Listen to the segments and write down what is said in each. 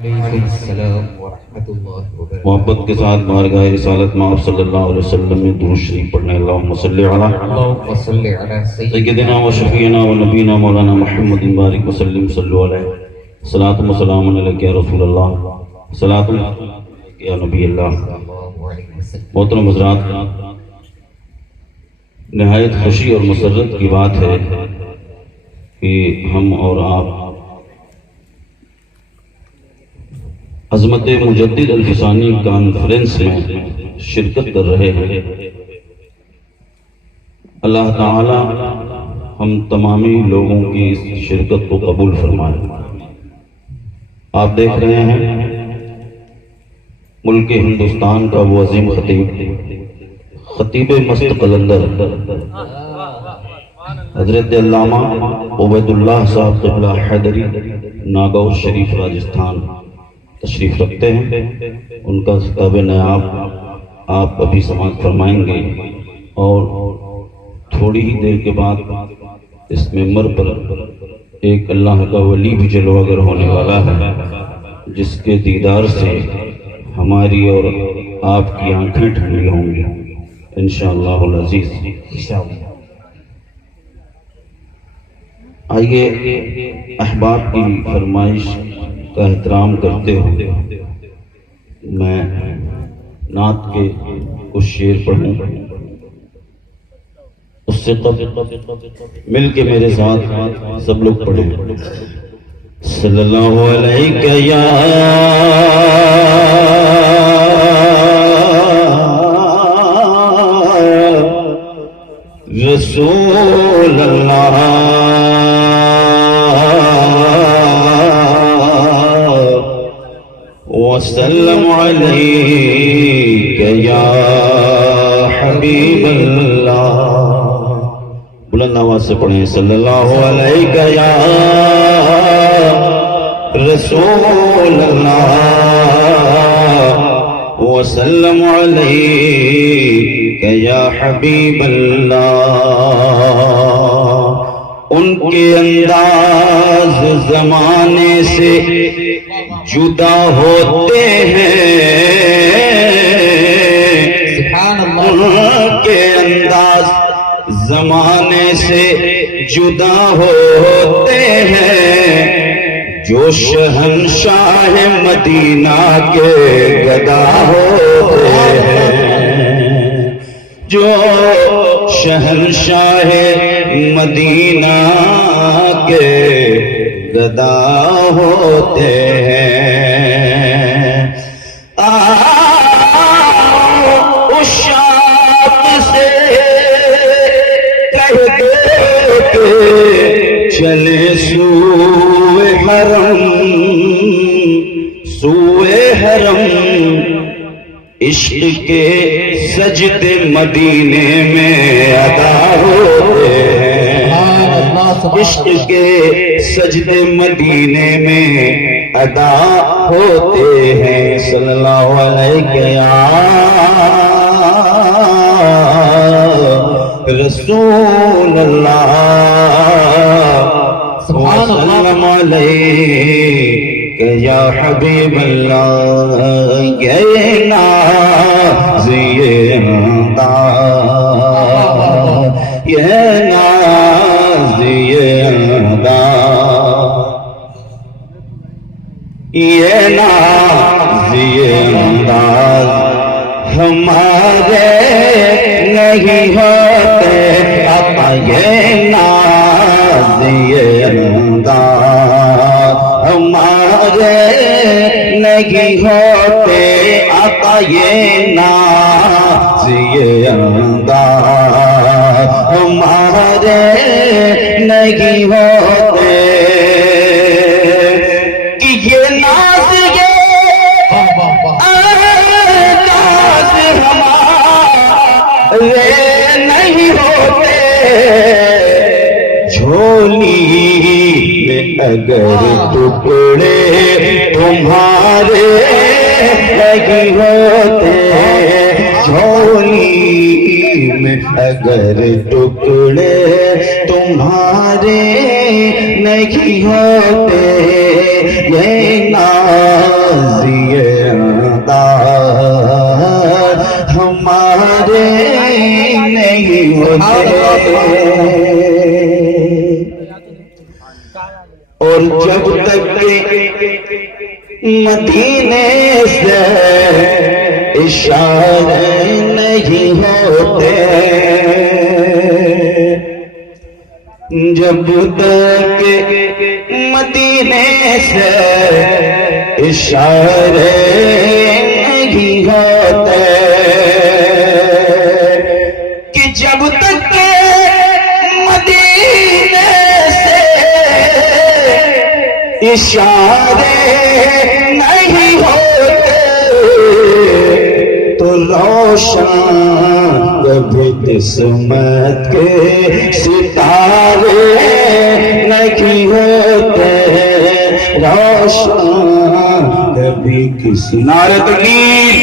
علیکم السلام ورحمۃ اللہ وبرکاتہ۔ محبت کے ساتھ بارگاہ رسالت میں آپ صلی اللہ علیہ وسلم میں درود شریف پڑھنے اللہم صلی اللہم صلی علی سیدنا و شفیعنا و نبینا مولانا محمد بارک وسلم صلو علیہ صلاۃ و سلام علیک یا رسول اللہ صلاۃ علیک یا نبی اللہ۔ محترم حضرات، نہایت خوشی اور مسرت کی بات ہے کہ ہم اور آپ عظمت مجدد الفسانی کانفرنس میں شرکت کر رہے ہیں۔ اللہ تعالی ہم تمامی لوگوں کی اس شرکت کو قبول فرمائے۔ آپ دیکھ رہے ہیں ملک ہندوستان کا وہ عظیم خطیب مست قلندر حضرت علامہ عبید اللہ صاحب قبلہ حیدری ناگور شریف راجستھان تشریف رکھتے ہیں۔ ان کا خطاب نایاب آپ ابھی سماعت فرمائیں گے اور تھوڑی ہی دیر کے بعد اس ممبر پر ایک اللہ کا ولی بھی جلوہ گر ہونے والا ہے، جس کے دیدار سے ہماری اور آپ کی آنکھیں ٹھنڈی ہوں گی انشاءاللہ العزیز۔ آئیے احباب کی فرمائش کا احترام کرتے ہوئے میں نعت کے کچھ شعر پڑھوں، اس سے مل کے میرے ساتھ سب لوگ پڑھیں۔ صلی اللہ علیہ یا رسول اللہ وسلم علیک یا حبیب اللہ۔ بلند آواز سے پڑھیں، صلی اللہ علیہ یا رسول اللہ وسلم علیک یا حبیب اللہ۔ ان کے انداز زمانے سے جدا ہوتے ہیں، ان کے انداز زمانے سے جدا ہوتے ہیں، جو شہنشاہ مدینہ کے گدا ہوتے ہیں، جو شہنشاہ مدینہ کے گدا ہوتے ہیں۔ اس شاپ سے کہہ دے کہ چلے سوئے حرم، سوئے حرم، عشق کے سجدے مدینے میں ادا ہوتے ہیں، عشق کے سجدے مدینے میں ادا ہوتے ہیں۔ صلی اللہ علیہ رسول اللہ وسلم علیہ یا حبیب اللہ۔ یہ ناز یہ انداز، یہ ناز یہ انداز، یہ ناز یہ انداز ہمارے نہیں ہوتے آقا، یہ ناز یہ انداز ہمارے نہیں ہوتے آقا، یہ ناز یہ انداز ہمارے نہیں ہوتے، کہ یہ ناز یہ انداز ہمارے نہیں ہوتے، جھولی میں اگر ٹکڑے تمہارے نہیں ہوتے، جھولی میں اگر ٹکڑے تمہارے نہیں ہوتے، یہ ناز اور جب تک مدینے سے اشارے نہیں ہوتے، جب تک مدینے سے اشارے نہیں ہوتے، کہ جب تک مدینے سے اشارے نہیں ہوتے تو روشن کبھی قسمت کے ستارے نہیں ہوتے، روشن کبھی کسی نعرہ تکبیر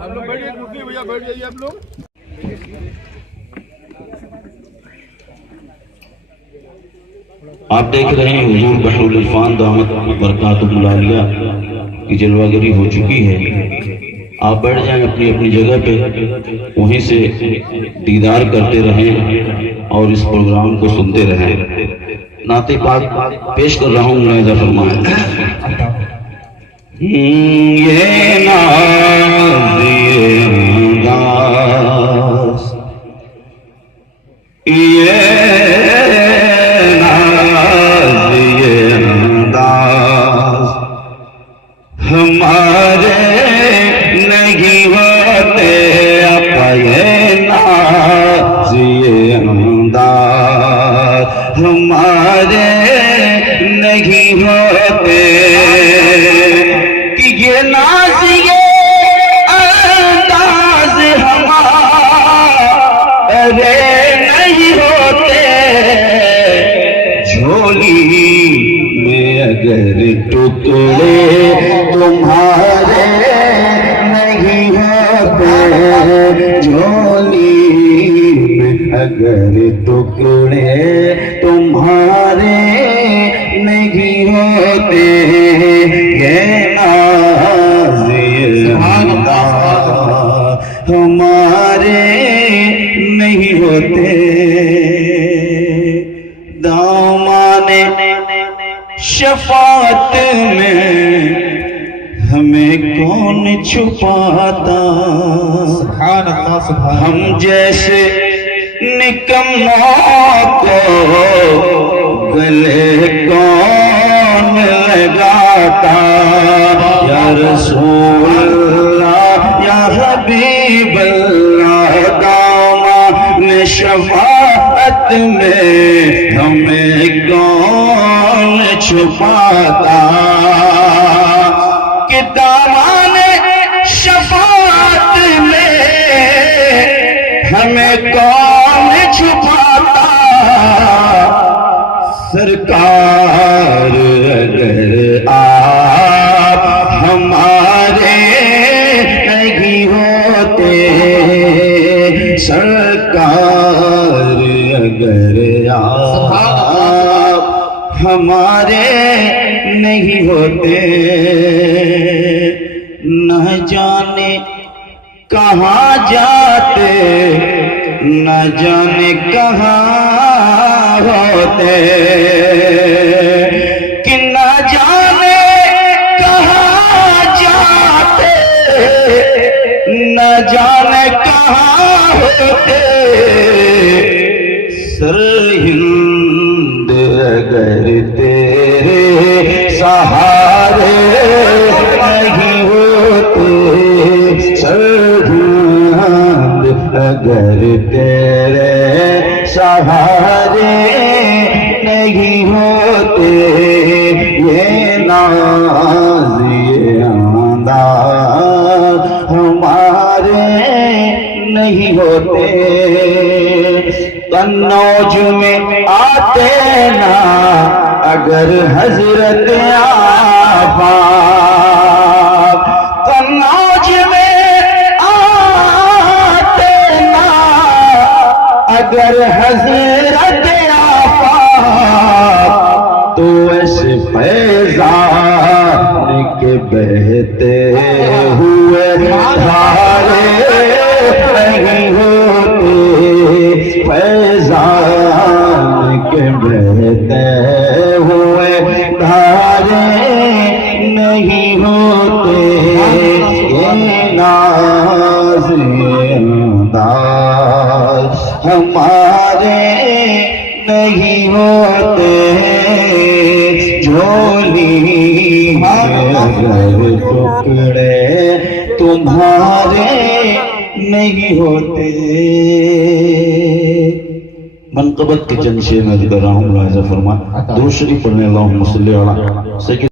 آپ لوگ بیٹھ جائیے، بھیا بیٹھ جائیے آپ لوگ. آپ دیکھ رہے ہیں حضور بحر العرفان دامت برکاتہ العالیہ کی جلوہ گری ہو چکی ہے. آپ بیٹھ جائیں اپنی اپنی جگہ پہ، وہیں سے دیدار کرتے رہیں اور اس پروگرام کو سنتے رہیں. نعت پاک پیش کر رہا ہوں، ملاحظہ فرمائیں. یہ ناز یہ انداز، یہ ناز یہ انداز ہمارے نہیں ہوتے. اپا یہ ناز یہ انداز ہمارے نہیں ہوتے، یہ ناز یہ انداز ہمارے نہیں ہوتے. جھولی میں اگر ٹکڑے تمہارے نہیں ہوتے، جھولی میں اگر ٹکڑے تمہارے نہیں ہوتے. یہ ناز یہ انداز ہمارے نہیں ہوتے. دامان شفاعت میں ہمیں کون چھپاتا، ہم جیسے نکموں کو گلے کون لگاتا. یا رسول اللہ یا حبیب اللہ، دامان شفاعت میں ہمیں کون چھپاتا، کہ دامان شفاعت میں ہمیں کون چھپاتا. سرکار اگر آپ ہمارے نہیں ہوتے، سرکار اگر آپ ہمارے نہیں ہوتے، نہ جانے کہاں جاتے، نہ جانے کہاں ہوتے، کہ نہ جانے کہاں جاتے، نہ جانے کہاں ہوتے. سرہند اگر تیرے سہارے نہیں ہوتے، سرہند اگر تیرے سہارے نہیں ہوتے. یہ ناز یہ انداز ہوتے قنوج میں آتے نا اگر حضرت آفاق قنوج میں آتے نا اگر حضرت آفاق تو ایسے فیضان کے بہتے ہوئے دھارے نہیں ہوتے فیضان کے بہتے ہوئے دھارے نہیں ہوتے یہ ناز انداز ہمارے نہیں ہوتے جھولی اگر ٹکڑے تمہارے نہیں ہوتے منقبت کے چند شعر میں ذکر رہا ہوں، ملاحظہ فرمائیں۔ درود شریف پڑھنے اللہم صلی علی سیدنا